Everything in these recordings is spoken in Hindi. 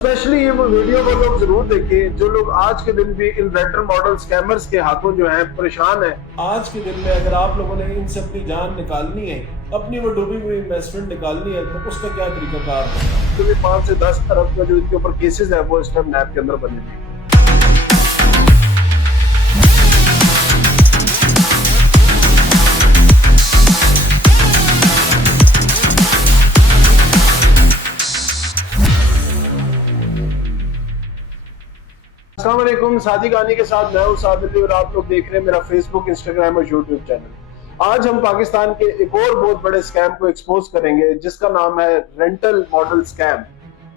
स्पेशली ये वो वीडियो वो लोग जरूर देखें जो लोग आज के दिन भी इन रेंटल मॉडल स्कैमर्स के हाथों जो है परेशान है। आज के दिन में अगर आप लोगों ने इनसे अपनी जान निकालनी है, अपनी वो डूबी हुई इन्वेस्टमेंट निकालनी है, तो उसका क्या तरीकाकार होगा। तो 5 से 10 अरब का जो इनके ऊपर केसेस है वो इस टाइम नैब के अंदर बने हुए हैं। अस्सलाम वालेकुम, सादिक आनी के साथ मैं हूं सादिक और आप लोग देख रहे हैं मेरा फेसबुक, इंस्टाग्राम और यूट्यूब चैनल। आज हम पाकिस्तान के एक और बहुत बड़े स्कैम को एक्सपोज करेंगे जिसका नाम है रेंटल मॉडल स्कैम।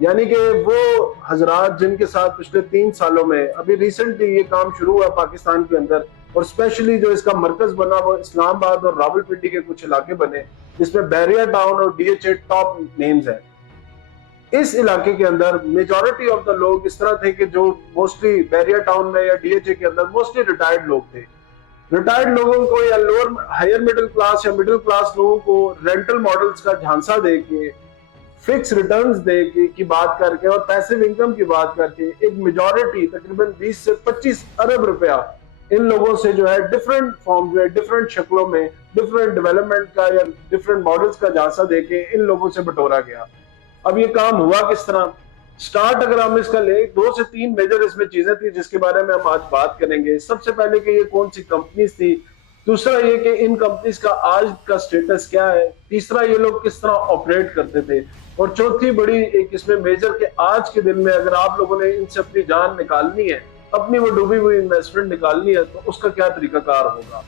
यानी कि वो हजरात जिनके साथ पिछले 3 सालों में अभी रिसेंटली ये काम शुरू हुआ पाकिस्तान के अंदर, और स्पेशली जो इसका मरकज बना वो इस्लामाबाद और रावलपिंडी के कुछ इलाके बने जिसमें बैरिया टाउन और DHA टॉप नेम्स है। इस इलाके के अंदर मेजॉरिटी ऑफ द लोग इस तरह थे कि जो मोस्टली बैरिया टाउन में या DHA के अंदर मोस्टली रिटायर्ड लोग थे। रिटायर्ड लोगों को या लोअर हायर मिडिल क्लास या मिडिल क्लास लोगों को रेंटल मॉडल्स का झांसा दे के, फिक्स रिटर्न्स दे के की बात करके और पैसिव इनकम की बात करके एक मेजॉरिटी तकरीबन 20 से 25 अरब रुपया इन लोगों से जो है डिफरेंट फॉर्म में, डिफरेंट शक्लों में, डिफरेंट डेवलपमेंट का या डिफरेंट मॉडल्स का झांसा दे के इन लोगों से बटोरा गया। अब ये काम हुआ किस तरह, स्टार्ट अगर हम इसका ले 2 से 3 मेजर इसमें चीजें थी जिसके बारे में हम आज बात करेंगे। सबसे पहले कि ये कौन सी कंपनीज थी, दूसरा ये कि इन कंपनीज का आज का स्टेटस क्या है, तीसरा ये लोग किस तरह ऑपरेट करते थे, और चौथी बड़ी एक इसमें मेजर के आज के दिन में अगर आप लोगों ने इनसे अपनी जान निकालनी है, अपनी वो डूबी हुई इन्वेस्टमेंट निकालनी है, तो उसका क्या तरीकाकार होगा।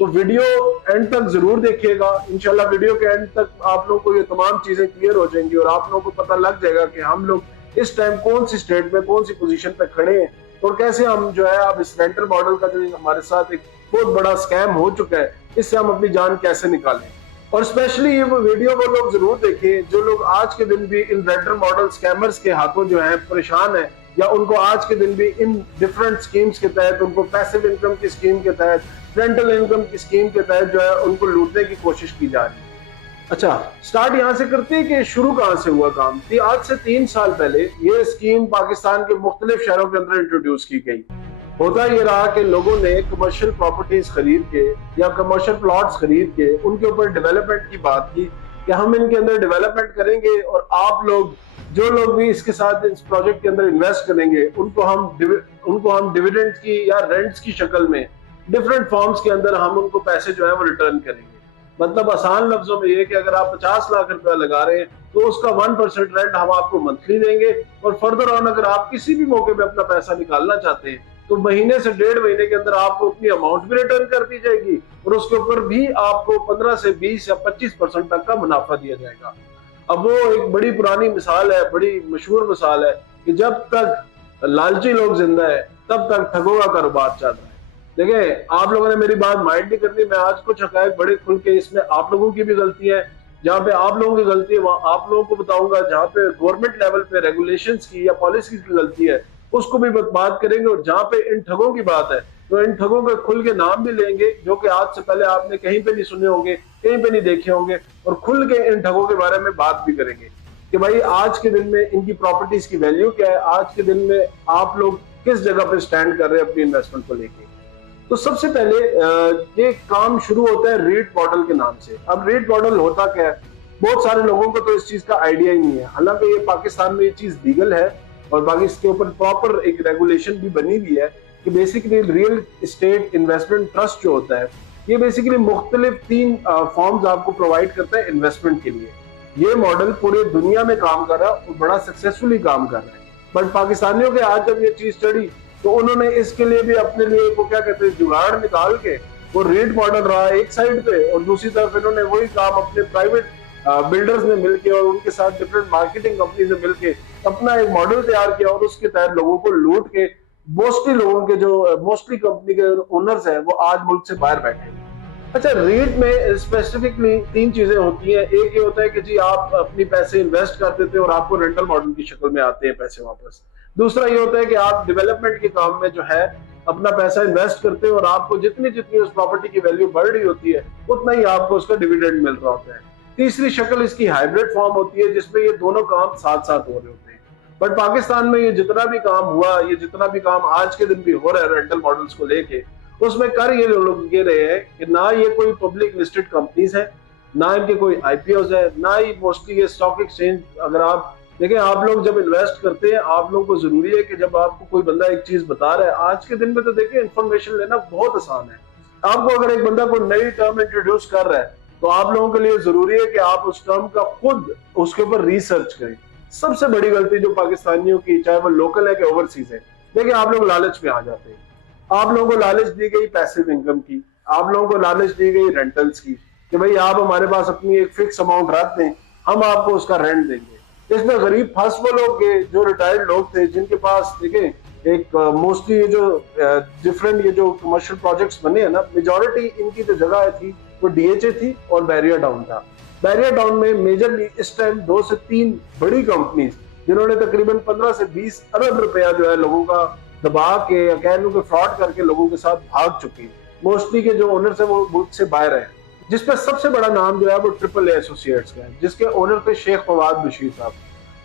तो वीडियो एंड तक जरूर देखिएगा। इंशाल्लाह वीडियो के एंड तक आप लोगों को ये तमाम चीजें क्लियर हो जाएंगी और आप लोगों को पता लग जाएगा कि हम लोग इस टाइम कौन सी स्टेट में कौन सी पोजीशन पे खड़े हैं और कैसे हम जो है अब इस रेंटल मॉडल का जो हमारे साथ एक बहुत बड़ा स्कैम हो चुका है, इससे हम अपनी जान कैसे निकालें। और स्पेशली ये वो वीडियो वो लोग जरूर देखें जो लोग आज के दिन भी इन रेंटल मॉडल स्कैमर्स के हाथों जो है परेशान है, या उनको आज के दिन भी इन डिफरेंट स्कीम्स के तहत, उनको पैसिव इनकम की स्कीम के तहत, रेंटल इनकम की स्कीम के तहत जो है उनको लूटने की कोशिश की जा रही है। अच्छा, स्टार्ट यहाँ से करते हैं कि शुरू कहाँ से हुआ काम। आज से 3 साल पहले ये स्कीम पाकिस्तान के मुख्तलिफ शहरों के अंदर इंट्रोड्यूस की गई। होता ये रहा कि लोगों ने कमर्शियल प्रॉपर्टीज खरीद के या कमर्शियल प्लॉट्स खरीद के उनके ऊपर डेवलपमेंट की बात की कि हम इनके अंदर डेवलपमेंट करेंगे और आप लोग जो लोग भी इसके साथ इस प्रोजेक्ट के अंदर इन्वेस्ट करेंगे उनको हम डिविडेंड की या रेंट्स की शक्ल में डिफरेंट फॉर्म्स के अंदर हम उनको पैसे जो है वो रिटर्न करेंगे। मतलब आसान लफ्जों में ये कि अगर आप 50 लाख रुपया लगा रहे हैं तो उसका 1% रेंट हम आपको मंथली देंगे, और फर्दर ऑन अगर आप किसी भी मौके पे अपना पैसा निकालना चाहते हैं तो महीने से 1.5 महीने के अंदर आपको अपनी अमाउंट भी रिटर्न कर दी जाएगी और उसके ऊपर भी आपको 15 से 20 या 25% तक का मुनाफा दिया जाएगा। अब वो एक बड़ी पुरानी मिसाल है, बड़ी मशहूर मिसाल है कि जब तक लालची लोग जिंदा है तब तक ठगों का कारोबार चल रहा है। देखिए, आप लोगों ने मेरी बात माइंड नहीं करनी, मैं आज कुछ हकायक बड़े खुल के, इसमें आप लोगों की भी गलती है, जहाँ पे आप लोगों की गलती है वहां आप लोगों को बताऊंगा, जहाँ पे गवर्नमेंट लेवल पे रेगुलेशंस की या पॉलिसी की गलती है उसको भी बात करेंगे, और जहाँ पे इन ठगों की बात है तो इन ठगों के खुल के नाम भी लेंगे जो कि आज से पहले आपने कहीं पे नहीं सुने होंगे, कहीं पे नहीं देखे होंगे, और खुल के इन ठगों के बारे में बात भी करेंगे कि भाई आज के दिन में इनकी प्रॉपर्टीज की वैल्यू क्या है, आज के दिन में आप लोग किस जगह पे स्टैंड कर रहे हैं अपनी इन्वेस्टमेंट को लेके। तो सबसे पहले ये काम शुरू होता है रीट मॉडल के नाम से। अब रीट मॉडल होता क्या है, बहुत सारे लोगों को तो इस चीज का आइडिया ही नहीं है। हालांकि ये पाकिस्तान में ये चीज लीगल है और बाकी इसके ऊपर प्रॉपर एक रेगुलेशन भी बनी हुई है कि basically real estate investment trust जो होता है ये बेसिकली मुख्तलिफ 3 फॉर्म्स आपको प्रोवाइड करता है इन्वेस्टमेंट के लिए। ये मॉडल पूरी दुनिया में काम कर रहा है और बड़ा सक्सेसफुली काम कर रहा है, बट पाकिस्तानियों के आज जब ये चीज चढ़ी तो उन्होंने इसके लिए भी अपने लिए वो क्या कहते हैं जुगाड़ निकाल के वो रेट मॉडल रहा एक साइड पे, और दूसरी तरफ इन्होंने वही काम अपने प्राइवेट बिल्डर्स ने मिलके और उनके साथ डिफरेंट मार्केटिंग कंपनीज ने मिलके अपना एक मॉडल तैयार किया और उसके तहत लोगों को लूट के मोस्टली लोगों के जो मोस्टली कंपनी के ओनर्स हैं वो आज मुल्क से बाहर बैठे हैं। अच्छा, रीट में स्पेसिफिकली 3 चीजें होती हैं। एक ये होता है कि जी आप अपनी पैसे इन्वेस्ट कर देते हैं और आपको रेंटल मॉडल की शक्ल में आते हैं पैसे वापस। दूसरा ये होता है कि आप डेवलपमेंट के काम में जो है अपना पैसा इन्वेस्ट करते हैं और आपको जितनी जितनी उस प्रॉपर्टी की वैल्यू बढ़ रही होती है उतना ही आपको उसका डिविडेंड मिल रहा होता है। तीसरी शक्ल इसकी हाइब्रिड फॉर्म होती है जिसमें ये दोनों काम साथ साथ हो रहे होते हैं। बट पाकिस्तान में ये जितना भी काम हुआ, ये जितना भी काम आज के दिन भी हो रहा है रेंटल मॉडल्स को लेके, उसमें कर ये लोग ये रहे हैं कि ना ये कोई पब्लिक लिस्टेड कंपनीज है, ना इनके कोई आईपीओज है, ना ही मोस्टली ये स्टॉक एक्सचेंज। अगर आप देखिए, आप लोग जब इन्वेस्ट करते हैं, आप लोगों को जरूरी है कि जब आपको कोई बंदा एक चीज बता रहा है, आज के दिन में तो देखिए इन्फॉर्मेशन लेना बहुत आसान है। आपको अगर एक बंदा कोई नई टर्म इंट्रोड्यूस कर रहा है, तो आप लोगों के लिए जरूरी है कि आप उस टर्म का खुद उसके ऊपर रिसर्च करें। सबसे बड़ी गलती जो पाकिस्तानियों की, चाहे वो लोकल है कि ओवरसीज है, देखिए आप लोग लालच में आ जाते हैं। आप लोगों को लालच दी गई पैसिव इनकम की, आप लोगों को लालच दी गई रेंटल्स की, कि भाई आप हमारे पास अपनी एक फिक्स अमाउंट रख दें, हम आपको उसका रेंट देंगे। इसमें गरीब फंस वो लोग गए जो रिटायर्ड लोग थे, जिनके पास देखें एक मोस्टली ये जो डिफरेंट ये जो कमर्शियल प्रोजेक्ट्स बने हैं ना, मेजॉरिटी इनकी जो जगह थी वो डीएचए थी और बैरियर टाउन था। बैरियर टाउन में मेजरली इस टाइम 2 से 3 बड़ी कंपनीज, जिन्होंने तकरीबन 15 से 20 अरब रुपया जो है लोगों का दबा के या कह लो कि फ्रॉड करके लोगों के साथ भाग चुकी है। मोस्टली के जो ओनर्स है वो मुल्क से बाहर है, जिसपे सबसे बड़ा नाम जो है वो ट्रिपल ए एसोसिएट्स का है, जिसके ओनर थे शेख फवाद बशीर साहब।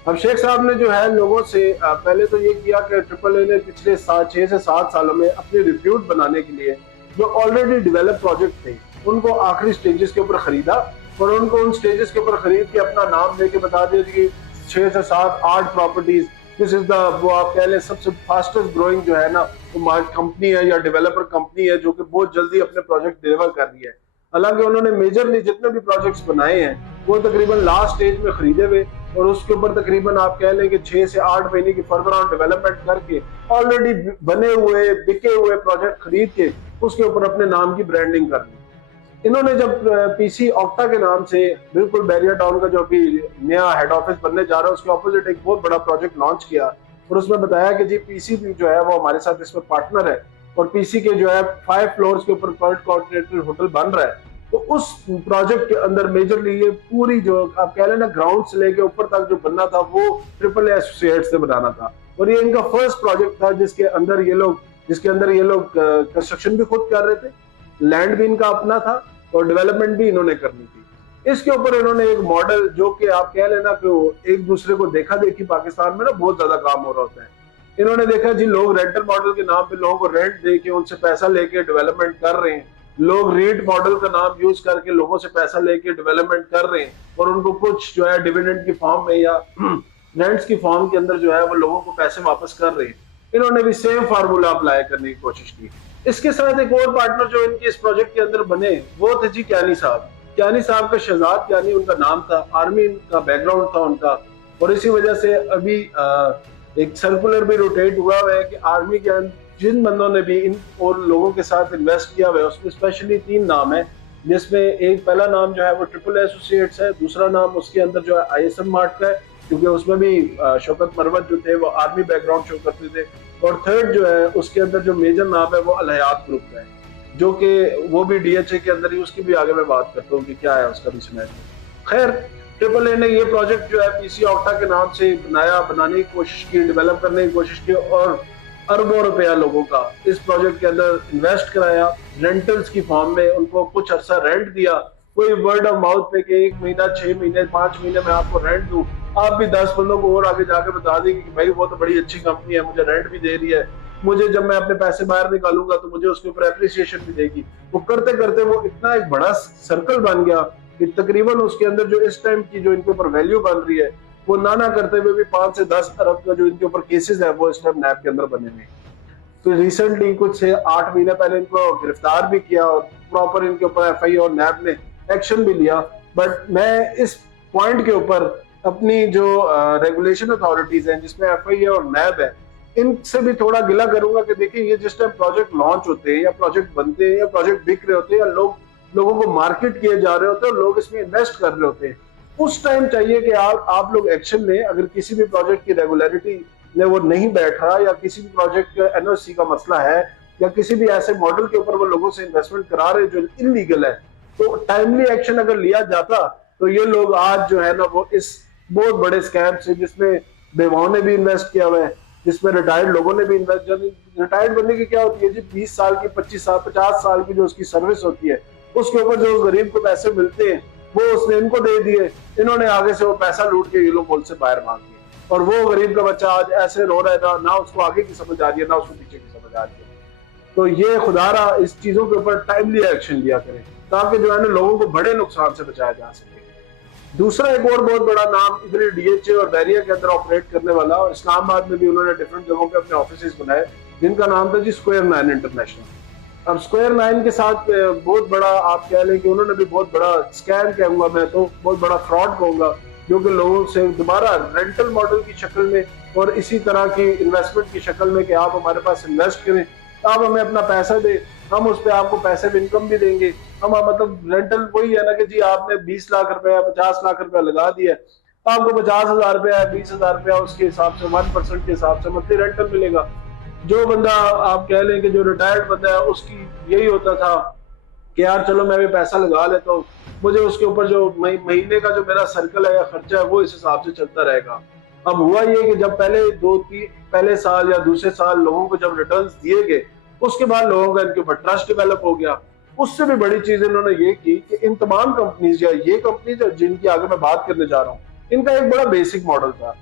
अब शेख साहब ने जो है लोगों से पहले तो ये किया कि ट्रिपल ए ने पिछले 6 से 7 सालों में अपने रिप्यूट बनाने के लिए जो ऑलरेडी डेवलप प्रोजेक्ट थे उनको आखिरी स्टेजेस के ऊपर खरीदा, और उनको उन स्टेजेस के ऊपर खरीद के अपना नाम लेके बता दिया कि 6 से 7 8 प्रॉपर्टीज, दिस इज द, वो आप कह लें सबसे फास्टेस्ट ग्रोइंग जो है ना वो कंपनी है या डेवलपर कंपनी है, जो कि बहुत जल्दी अपने प्रोजेक्ट डिलीवर कर रही है। हालांकि उन्होंने मेजरली जितने भी प्रोजेक्ट्स बनाए हैं वो तकरीबन लास्ट स्टेज में खरीदे हुए, और उसके ऊपर तकरीबन आप कह लें कि 6 से 8 महीने की फर्दर ऑन डेवलपमेंट करके ऑलरेडी बने हुए बिके हुए प्रोजेक्ट खरीद के उसके ऊपर अपने नाम की ब्रांडिंग कर ली। इन्होंने जब पीसी ऑक्टा के नाम से बिल्कुल बैरियर टाउन का जो अभी नया हेड ऑफिस बनने जा रहा है उसके ऑपोजिट एक बहुत बड़ा प्रोजेक्ट लॉन्च किया, और उसमें बताया कि जी पीसी भी जो है वो हमारे साथ इसमें पार्टनर है, और पीसी के जो है 5 फ्लोर्स के ऊपर पर्ल कॉन्टिनेंटल होटल बन रहा है। तो उस प्रोजेक्ट के अंदर मेजरली ये पूरी जो आप कह लें ना ग्राउंड से लेके ऊपर तक जो बनना था वो ट्रिपल एसोसिएट से बनाना था, और ये इनका फर्स्ट प्रोजेक्ट था जिसके अंदर ये लोग कंस्ट्रक्शन भी खुद कर रहे थे, लैंड भी इनका अपना था, और डेवलपमेंट भी इन्होंने करनी थी। इसके ऊपर इन्होंने एक मॉडल जो कि आप कह लेना कि एक दूसरे को देखा देखी पाकिस्तान में ना बहुत ज्यादा काम हो रहा होता है। इन्होंने देखा जी लोग रेंटल मॉडल के नाम पे लोगों को रेंट दे के उनसे पैसा लेके डेवलपमेंट कर रहे हैं, लोग रीट मॉडल का नाम यूज करके लोगों से पैसा लेके डेवलपमेंट कर रहे हैं, और उनको कुछ जो है डिविडेंड की फॉर्म में या रेंट्स की फॉर्म के अंदर जो है वो लोगों को पैसे वापस कर रहे हैं। इन्होंने भी सेम फार्मूला अप्लाई करने की कोशिश की। इसके साथ एक और पार्टनर जो इनके इस प्रोजेक्ट के अंदर बने वो थे जी क्यानी साहब। क्यानी साहब का शहजाद क्यानी उनका नाम था, आर्मी का बैकग्राउंड था उनका, और इसी वजह से अभी एक सर्कुलर भी रोटेट हुआ है कि आर्मी के जिन बंदों ने भी इन और लोगों के साथ इन्वेस्ट किया हुआ है उसमें स्पेशली 3 नाम है, जिसमें एक पहला नाम जो है वो ट्रिपल एसोसिएट्स है, दूसरा नाम उसके अंदर जो है आईएसएम मार्ट का है क्योंकि उसमें भी शौकत मरवत जो थे वो आर्मी बैकग्राउंड शो करते थे, और थर्ड जो है उसके अंदर जो मेजर नाम है वो अल हयात ग्रुप का है, जो कि वो भी डीएचए के अंदर ही, उसकी भी आगे मैं बात करता हूँ कि क्या है उसका भी सिनेरियो। खैर ट्रिपल ए ने ये प्रोजेक्ट जो है पीसी ऑक्टा के नाम से बनाने की कोशिश की, डेवलप करने की कोशिश की, और अरबों रुपया लोगों का इस प्रोजेक्ट के अंदर इन्वेस्ट कराया, रेंटल्स की फॉर्म में उनको कुछ अर्सा रेंट दिया, कोई वर्ड ऑफ माउथ पे कि 1 महीना 6 महीने 5 महीने में आपको रेंट दूं, आप भी 10 बंदों को और आगे जाके बता देंगे कि भाई वो तो बड़ी अच्छी कंपनी है, मुझे रेंट भी दे रही है, मुझे जब मैं अपने पैसे बाहर निकालूंगा तो मुझे उसके ऊपर एप्रिसिएशन भी देगी। वो करते करते वो इतना एक बड़ा सर्कल बन गया कि तकरीबन उसके अंदर जो इस टाइम की जो इनके ऊपर वैल्यू बन रही है वो ना करते हुए भी 5 से 10 अरब का जो इनके ऊपर केसेस है वो इस टाइम नैब के अंदर बने हुए। तो रिसेंटली कुछ से 8 महीने पहले इनको गिरफ्तार भी किया और प्रॉपर इनके ऊपर एफआईआर और नैब ने एक्शन भी लिया। बट मैं इस पॉइंट के ऊपर अपनी जो रेगुलेशन अथॉरिटीज हैं जिसमें एफआईआर और नैब है इनसे भी थोड़ा गिला करूंगा कि देखिए ये जिस टाइम प्रोजेक्ट लॉन्च होते हैं या प्रोजेक्ट बनते हैं या प्रोजेक्ट बिक रहे होते हैं या लोगों को मार्केट किए जा रहे होते हैं और लोग इसमें इन्वेस्ट कर रहे होते हैं, उस टाइम चाहिए कि आप लोग एक्शन लें। अगर किसी भी प्रोजेक्ट की रेगुलरिटी में वो नहीं बैठ रहा या किसी भी प्रोजेक्ट का एनओसी का मसला है या किसी भी ऐसे मॉडल के ऊपर वो लोगों से इन्वेस्टमेंट करा रहे जो इलीगल है, तो टाइमली एक्शन अगर लिया जाता तो ये लोग आज जो है ना वो इस बहुत बड़े स्कैम से, जिसमें बेवाओं ने भी इन्वेस्ट किया हुआ है, जिसमें रिटायर्ड लोगों ने भी इन्वेस्ट, रिटायर्ड बनने की क्या होती है जी 20 साल की 25 साल 50 साल की जो उसकी सर्विस होती है उसके ऊपर जो गरीब को पैसे मिलते हैं वो उसने इनको दे दिए, इन्होंने आगे से वो पैसा लूट के ये लोग मुल्क से बाहर भाग गए। और वो गरीब का बच्चा आज ऐसे रो रहा है, ना उसको आगे की समझ आ रही है, ना उसको पीछे की समझ आ रही है। तो ये खुदारा इस चीजों के ऊपर टाइमली एक्शन लिया करें, ताकि जो है ना लोगों को बड़े नुकसान से बचाया जा सके। दूसरा एक और बहुत बड़ा नाम इधर डीएचए और बैरिया के अंदर ऑपरेट करने वाला, और इस्लामाबाद में भी उन्होंने डिफरेंट जगहों पे अपने ऑफिस बनाए, जिनका नाम था जी स्क्वायर 9 इंटरनेशनल। अब स्क्वायर 9 के साथ बहुत बड़ा आप कह लें कि उन्होंने भी बहुत बड़ा स्कैम कहूंगा मैं तो, बहुत बड़ा फ्रॉड कहूंगा, जो कि लोगों से दोबारा रेंटल मॉडल की शक्ल में और इसी तरह की इन्वेस्टमेंट की शक्ल में कि आप हमारे पास इन्वेस्ट करें, आप हमें अपना पैसा दे, हम उस पर आपको पैसे में इनकम भी देंगे। हम मतलब रेंटल वही है ना कि जी आपने 20 लाख रुपया 50 लाख रुपया लगा दिया, आपको 50,000 रुपया 20,000 रुपया उसके हिसाब से 1% के हिसाब से मंथली रेंटल मिलेगा। जो बंदा आप कह लें कि जो रिटायर्ड बंदा है उसकी यही होता था कि यार चलो मैं भी पैसा लगा लेता हूँ, मुझे उसके ऊपर जो महीने का जो मेरा सर्कल है या खर्चा है वो इस हिसाब से चलता रहेगा। अब हुआ ये कि जब पहले साल या दूसरे साल लोगों को जब रिटर्न्स दिए गए, उसके बाद लोगों का इनके ऊपर ट्रस्ट डेवलप हो गया। उससे भी बड़ी चीज इन्होंने ये की कि इन तमाम कंपनीज या ये कंपनीज जिनकी आगे मैं बात करने जा रहा हूँ, इनका एक बड़ा बेसिक मॉडल था।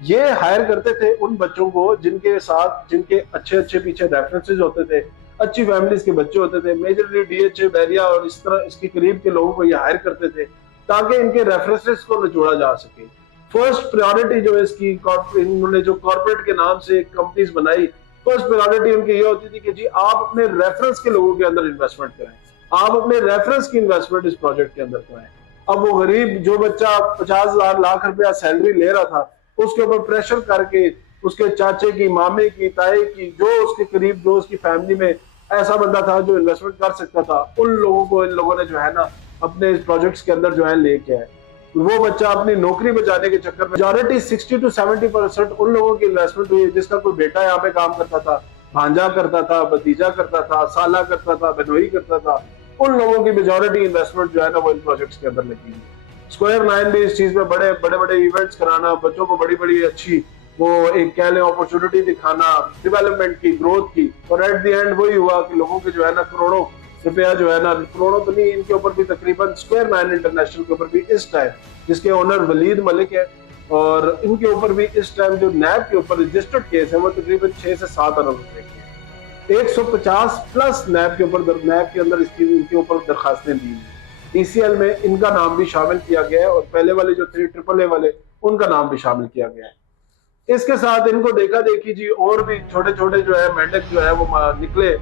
ये हायर करते थे उन बच्चों को जिनके साथ जिनके अच्छे अच्छे पीछे रेफरेंसेस होते थे, अच्छी फैमिलीज के बच्चे होते थे, मेजरली डीएचए बैरिया और इस तरह इसके करीब के लोगों को ये हायर करते थे ताकि इनके रेफरेंसेस को निचोड़ा जा सके। फर्स्ट प्रायोरिटी जो है इसकी, इन्होंने जो कॉर्पोरेट के नाम से कंपनीज बनाई, फर्स्ट प्रायोरिटी उनकी ये होती थी कि जी आप अपने रेफरेंस के लोगों के अंदर इन्वेस्टमेंट करें, आप अपने रेफरेंस की इन्वेस्टमेंट इस प्रोजेक्ट के अंदर करें। अब वो गरीब जो बच्चा 50,000 लाख रुपया सैलरी ले रहा था, उसके ऊपर प्रेशर करके उसके चाचे की, मामे की, ताए की, जो उसके करीब जो उसकी फैमिली में ऐसा बंदा था जो इन्वेस्टमेंट कर सकता था, उन लोगों को इन लोगों ने जो है ना अपने इस प्रोजेक्ट्स के अंदर जो है लेके आए। वो बच्चा अपनी नौकरी बचाने के चक्कर में मेजॉरिटी 60 to 70% उन लोगों की इन्वेस्टमेंट हुई जिसका कोई बेटा यहाँ पे काम करता था, भांजा करता था, भतीजा करता था, साला करता था, बहनोई करता था। उन लोगों की मेजॉरिटी इन्वेस्टमेंट जो है ना वो इन प्रोजेक्ट्स के अंदर लगी है। स्क्वायर 9 भी इस चीज में बड़े बड़े इवेंट्स कराना, बच्चों को बड़ी बड़ी अच्छी वो एक कह लें अपॉर्चुनिटी दिखाना डेवलपमेंट की, ग्रोथ की, और एट द एंड वही हुआ कि लोगों के जो है ना करोड़ों रुपया जो है ना, करोड़ों तो नहीं, इनके ऊपर भी तकरीबन स्क्वायर 9 इंटरनेशनल के ऊपर भी इस टाइम, जिसके ओनर वलीद मलिक है, और इनके ऊपर भी इस टाइम जो नैब के ऊपर रजिस्टर्ड केस है वो तकरीबन 6 से 7 अरब रुपए के, 150 प्लस नैब के अंदर इनके ऊपर दरखास्तें दी हैं। ईसीएल में इनका नाम भी शामिल किया गया है और पहले वाले जो 3 AAA वाले उनका नाम भी शामिल किया गया है। इसके साथ इनको देखा देखी जी और भी छोटे छोटे जो है मेंढक जो है वो निकले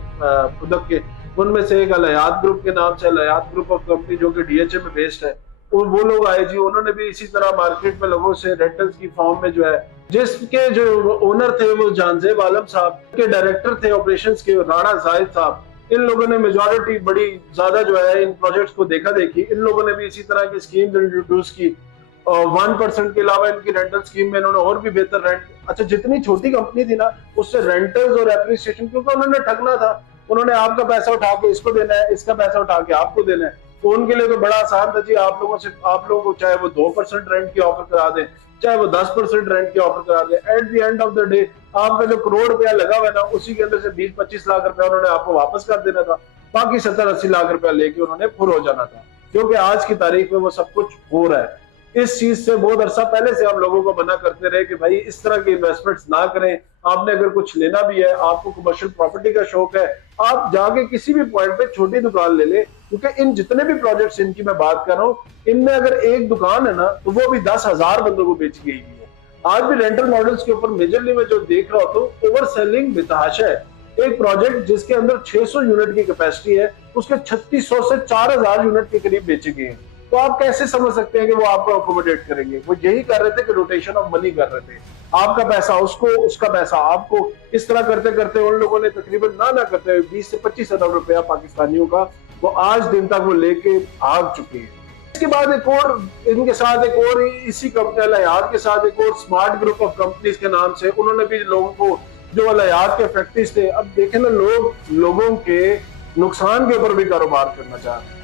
खुदक के, उनमें से एक अलयात ग्रुप के नाम से, अलयात ग्रुप ऑफ कंपनी जो कि डीएचए में बेस्ड है, और वो लोग आए जी, उन्होंने भी इसी तरह मार्केट में लोगों से रेंटल्स की फॉर्म में जो है, जिसके जो ओनर थे वो जानजेब आलम साहब के, डायरेक्टर थे ऑपरेशंस के राणा जाहिद साहब, इन लोगों ने मेजॉरिटी बड़ी ज्यादा जो है इन प्रोजेक्ट्स को देखा देखी, इन लोगों ने भी इसी तरह की स्कीम इंट्रोड्यूस की। 1% के अलावा इनकी रेंटल स्कीम में इन्होंने और भी बेहतर रेंट, अच्छा जितनी छोटी कंपनी थी ना उससे रेंटल्स और एप्रिसिएशन, क्योंकि उन्होंने ठगना था, उन्होंने आपका पैसा उठा के इसको देना है, इसका पैसा उठा के आपको देना है, तो उनके लिए तो बड़ा आसान था जी, आप लोगों को चाहे वो 2% रेंट की ऑफर करा दें, चाहे वो 10% रेंट की ऑफर करा दें, at the end of the day आपका जो करोड़ रुपया लगा हुआ है ना, उसी के अंदर से 20-25 लाख रुपया उन्होंने आपको वापस कर देना था, बाकी 70-80 लाख रुपया लेके उन्होंने फुर हो जाना था, क्योंकि आज की तारीख में वो सब कुछ हो रहा है। इस चीज से बहुत अरसा पहले से हम लोगों को मना करते रहे कि भाई इस तरह की इन्वेस्टमेंट्स ना करें, आपने अगर कुछ लेना भी है, आपको कमर्शियल प्रॉपर्टी का शौक है, आप जाके किसी भी पॉइंट पे छोटी दुकान ले ले, क्योंकि इन जितने भी प्रोजेक्ट्स इनकी मैं बात कर रहा हूँ, इनमें अगर एक दुकान है ना तो वो भी 10,000 बंदों को बेची गई है। आज भी रेंटल मॉडल्स के ऊपर मेजरली में जो देख रहा हूँ तो ओवर सेलिंग बेतहाशा है। एक प्रोजेक्ट जिसके अंदर 600 यूनिट की कैपेसिटी है, उसके 3600 से 4000 यूनिट के करीब बेचे गए हैं, तो आप कैसे समझ सकते हैं कि वो आपको अकोमोडेट करेंगे? वो यही कर रहे थे कि रोटेशन ऑफ मनी कर रहे थे, आपका पैसा उसको, उसका पैसा आपको, इस तरह करते करते उन लोगों ने तकरीबन ना करते हुए 20 से 25 अरब रुपया पाकिस्तानियों का वो आज दिन तक वो लेके भाग चुके हैं। इसके बाद एक और इनके साथ एक और इसी कंपनी अलयात के साथ एक और स्मार्ट ग्रुप ऑफ कंपनीज के नाम से उन्होंने भी लोगों को, जो अलयात के फैक्ट्रीज थे, अब देखें ना लोगों के नुकसान के ऊपर भी कारोबार करना चाह रहे हैं।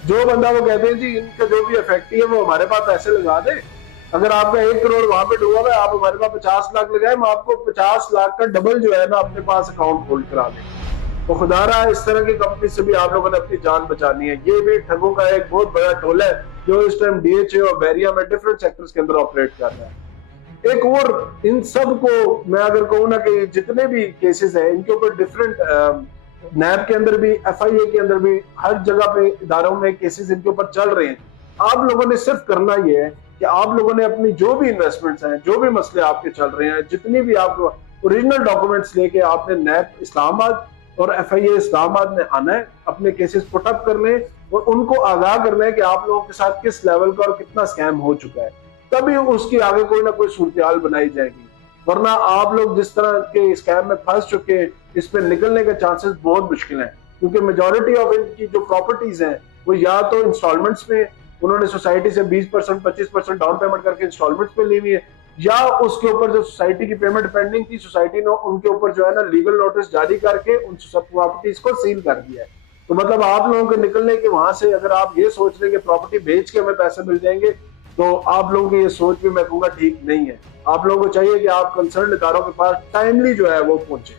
जो बंदा वो कहते हैं जी इनका जो भी इफेक्ट है वो हमारे पास पैसे लगा दे, अगर आपका 1 करोड़ वहां पे डूबा हुआ है, आप हमारे पास 50 लाख लगाए, मैं आपको 50 लाख का डबल जो है ना अपने पास अकाउंट होल्ड करा दें। तो खुदारा इस तरह की कंपनी से भी आप लोगों ने अपनी जान बचानी है। ये भी ठगों का एक बहुत बड़ा टोला है जो इस टाइम डीएचए और बैरिया में डिफरेंट सेक्टर्स के अंदर ऑपरेट कर रहा है। एक और इन सब को मैं अगर कहूँ ना कि जितने भी केसेस हैं इनके ऊपर डिफरेंट नैब के अंदर भी, एफआईए के अंदर भी, हर जगह पे इदारों में केसेस इनके ऊपर चल रहे हैं। आप लोगों ने सिर्फ करना ये है कि आप लोगों ने अपनी जो भी इन्वेस्टमेंट्स हैं, जो भी मसले आपके चल रहे हैं, जितनी भी आप ओरिजिनल डॉक्यूमेंट्स लेके आपने नैब इस्लामाबाद और एफआईए इस्लामाबाद में आना है, अपने केसेस पुटअप करने और उनको आगाह करना है कि आप लोगों के साथ किस लेवल का और कितना स्कैम हो चुका है। तभी उसकी आगे कोई ना कोई सूरत बनाई जाएगी, वरना आप लोग जिस तरह के स्कैम में फंस चुके हैं इस पे निकलने के चांसेस बहुत मुश्किल हैं, क्योंकि मेजोरिटी ऑफ इनकी जो प्रॉपर्टीज हैं वो या तो इंस्टॉलमेंट्स में उन्होंने सोसाइटी से 20% 25% डाउन पेमेंट करके इंस्टॉलमेंट्स पे ली हुई है, या उसके ऊपर जो सोसाइटी की पेमेंट पेंडिंग थी सोसाइटी ने उनके ऊपर जो है ना लीगल नोटिस जारी करके उन सब प्रॉपर्टीज को सील कर दिया है। तो मतलब आप लोगों के निकलने के वहां से अगर आप ये सोच रहे हैं कि प्रॉपर्टी बेच के हमें पैसे मिल जाएंगे, तो आप लोगों की ये सोच भी मैं कहूंगा ठीक नहीं है। आप लोगों को चाहिए कि आप कंसर्न इदारों के पास टाइमली जो है वो पहुंचे।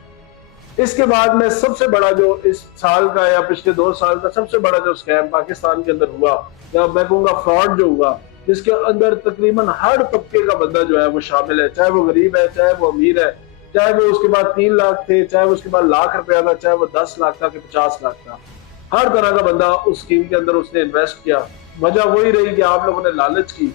इसके बाद में सबसे बड़ा जो इस साल का या पिछले 2 साल का सबसे बड़ा जो स्कैम पाकिस्तान के अंदर हुआ, या मैं कहूंगा फ्रॉड जो हुआ, जिसके अंदर तकरीबन हर तबके का बंदा जो है वो शामिल है, चाहे वो गरीब है, चाहे वो अमीर है, चाहे वो उसके बाद 3 लाख थे, चाहे वो उसके बाद लाख रुपया था, चाहे वो 10 लाख था कि 50 लाख था, हर तरह का बंदा उस स्कीम के अंदर उसने इन्वेस्ट किया। वजह वही रही कि आप लोगों ने लालच की।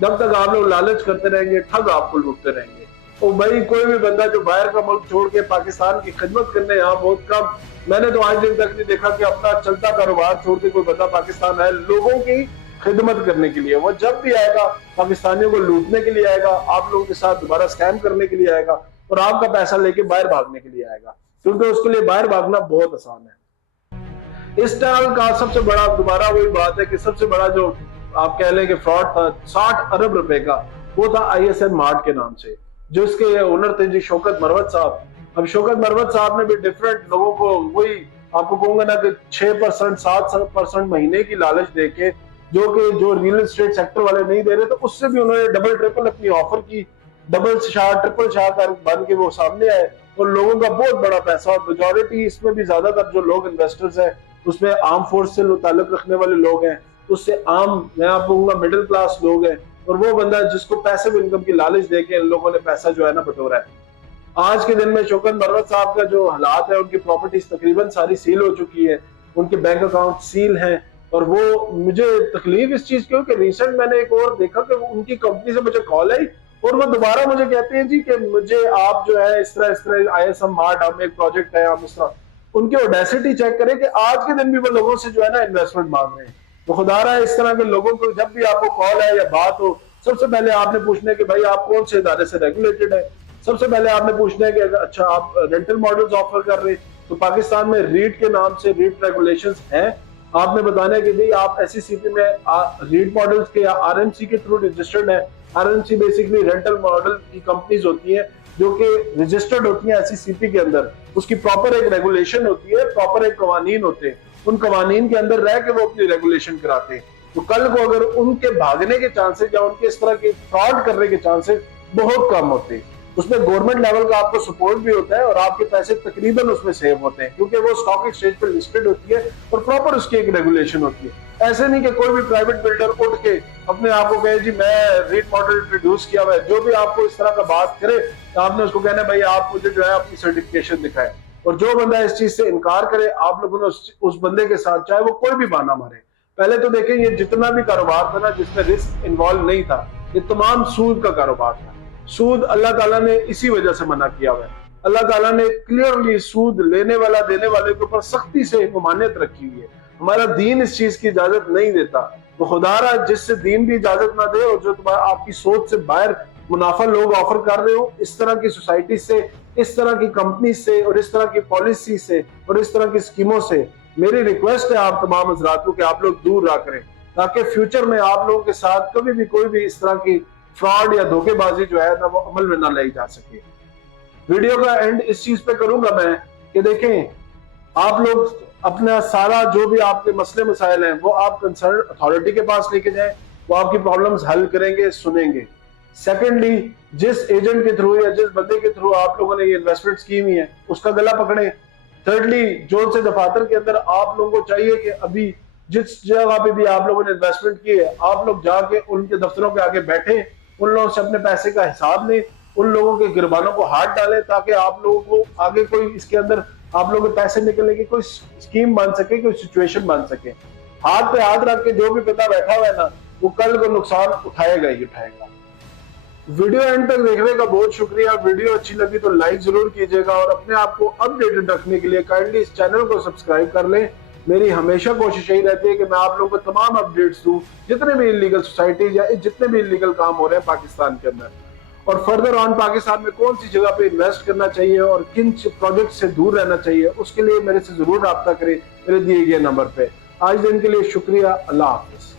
जब तक आप लोग लालच करते रहेंगे ठग आपको लूटते रहेंगे। तो भाई कोई भी बंदा जो बाहर का मुल्क छोड़ के पाकिस्तान की खिदमत करने यहाँ बहुत कम, मैंने तो आज दिन तक नहीं देखा कि अपना चलता कारोबार छोड़ के कोई बंदा पाकिस्तान आए लोगों की खिदमत करने के लिए। वो जब भी आएगा पाकिस्तानियों को लूटने के लिए आएगा, आप लोगों के साथ दोबारा स्कैम करने के लिए आएगा और आपका पैसा लेके बाहर भागने के लिए आएगा, क्योंकि उसके लिए बाहर भागना बहुत आसान है। इस साल का सबसे बड़ा दोबारा वही बात है कि सबसे बड़ा जो आप कह लें कि फ्रॉड था 60 अरब रुपए का, वो था आईएसएन मार्ट के नाम से, जो इसके ओनर थे जी शौकत मरवत साहब। अब शौकत मरवत साहब ने भी डिफरेंट लोगों को वही आपको कहूंगा ना कि 6% 7% महीने की लालच देके, जो रियल एस्टेट सेक्टर वाले नहीं दे रहे, तो उससे भी उन्होंने डबल ट्रिपल अपनी ऑफर की, डबल शाह ट्रिपल शाह बन के वो सामने आए और लोगों का बहुत बड़ा पैसा, और मेजोरिटी इसमें भी ज्यादातर जो लोग इन्वेस्टर्स हैं उसमें आर्म फोर्स से ताल्लुक रखने वाले लोग हैं, उससे आम मैं आप कहूंगा मिडिल क्लास लोग हैं, और वो बंदा जिसको पैसिव इनकम की लालच देके इन लोगों ने पैसा जो है ना बटोरा है। आज के दिन में शौकत मरवत साहब का जो हालात है, उनकी प्रॉपर्टीज तकरीबन सारी सील हो चुकी है, उनके बैंक अकाउंट सील हैं, और वो मुझे तकलीफ इस चीज की कि रिसेंट मैंने एक और देखा कि उनकी कंपनी से मुझे कॉल आई और वो दोबारा मुझे कहते हैं जी कि मुझे आप जो है इस तरह आईएसएम मार्ट हम एक प्रोजेक्ट है, हम इस तरह उनकी ओडेसिटी चेक करें कि आज के दिन भी वो लोगों से जो है ना इन्वेस्टमेंट मांग रहे हैं। तो खुदा रहा है इस तरह के लोगों को जब भी आपको कॉल है या बात हो, सबसे पहले आपने पूछना है कि भाई आप कौन से इदारे से रेगुलेटेड है। सबसे पहले आपने पूछना है कि अच्छा आप रेंटल मॉडल्स ऑफर कर रहे हैं, तो पाकिस्तान में रीट के नाम से रीट रेगुलेशंस हैं। आपने बताना है कि भाई आप एसईसीपी में रीट मॉडल्स के या आरएमसी के थ्रू रजिस्टर्ड है। आरएमसी बेसिकली रेंटल मॉडल की कंपनीज होती है जो कि रजिस्टर्ड होती है एसईसीपी के अंदर, उसकी प्रॉपर एक रेगुलेशन होती है, प्रॉपर एक कवानीन होते हैं, उन कवानीन के अंदर रह के वो अपनी रेगुलेशन कराते हैं। तो कल को अगर उनके भागने के चांसेस या उनके इस तरह के फ्रॉड करने के चांसेस बहुत कम होते हैं। उसमें गवर्नमेंट लेवल का आपको सपोर्ट भी होता है और आपके पैसे तकरीबन उसमें सेव होते हैं, क्योंकि वो स्टॉक एक्सचेंज पर लिस्टेड होती है और प्रॉपर उसकी एक रेगुलेशन होती है। ऐसे नहीं कि कोई भी प्राइवेट बिल्डर उठ के अपने आप को कहे जी मैं रीट मॉडल इंट्रोड्यूस किया हुआ है, जो भी आपको इस तरह का बात करे तो आपने उसको कहना भाई आप मुझे जो है अपनी सर्टिफिकेशन दिखाए, और जो बंदा इस चीज से इनकार करे आप लोगों ने उस बंदे के साथ चाहे वो कोई भी बहाना मारे, पहले तो देखें ये जितना भी कारोबार था ना जिसमें रिस्क इन्वॉल्व नहीं था, ये तमाम सूद का कारोबार था। सूद अल्लाह ताला ने इसी वजह से मना किया हुआ है। अल्लाह ताला ने क्लियरली सूद लेने वाला देने वाले के ऊपर सख्ती से ममानियत रखी हुई है। हमारा दीन इस चीज की इजाजत नहीं देता। तो खुदारा जिससे दीन भी इजाजत ना दे और जो तुम्हारा आपकी सोच से बाहर मुनाफा लोग ऑफर कर रहे हो, इस तरह की सोसाइटी से, इस तरह की कंपनी से और इस तरह की पॉलिसी से और इस तरह की स्कीमों से मेरी रिक्वेस्ट है आप तमाम हजरात को कि आप लोग दूर रहा करें, ताकि फ्यूचर में आप लोगों के साथ कभी भी कोई भी इस तरह की फ्रॉड या धोखेबाजी जो है ना वो अमल में ना लाई जा सके। वीडियो का एंड इस चीज पे करूंगा मैं कि देखें आप लोग अपना सारा जो भी आपके मसले मसाइल हैं वो आप कंसर्न अथॉरिटी के पास लेके जाएं, वो आपकी प्रॉब्लम्स हल करेंगे, सुनेंगे। सेकेंडली जिस एजेंट के थ्रू या जिस बंदे के थ्रू आप लोगों ने ये इन्वेस्टमेंट की हुई है उसका गला पकड़े। थर्डली जोन से दफातर के अंदर आप लोगों को चाहिए कि अभी जिस जगह पे भी आप लोगों ने इन्वेस्टमेंट की है आप लोग जाके उनके दफ्तरों के आगे बैठे, उन लोगों से अपने पैसे का हिसाब लें, उन लोगों के गिरबानों को हाथ डालें, ताकि आप लोगों को आगे कोई इसके अंदर आप लोगों के पैसे निकलने की कोई स्कीम बन सके, कोई सिचुएशन बन सके। हाथ पे हाथ रख के जो भी पिता बैठा हुआ है ना, वो कल को नुकसान उठाएगा ही उठाएगा। वीडियो एंड तक देखने का बहुत शुक्रिया। वीडियो अच्छी लगी तो लाइक जरूर कीजिएगा और अपने आप को अपडेटेड रखने के लिए काइंडली इस चैनल को सब्सक्राइब कर लें। मेरी हमेशा कोशिश यही रहती है कि मैं आप लोगों को तमाम अपडेट्स दूं, जितने भी इलीगल सोसाइटीज या जितने भी इलीगल काम हो रहे हैं पाकिस्तान के अंदर, और फर्दर ऑन पाकिस्तान में कौन सी जगह पे इन्वेस्ट करना चाहिए और किन प्रोजेक्ट से दूर रहना चाहिए, उसके लिए मेरे से जरूर रब्ता करें मेरे दिए गए नंबर पे। आज दिन के लिए शुक्रिया। अल्लाह हाफिज।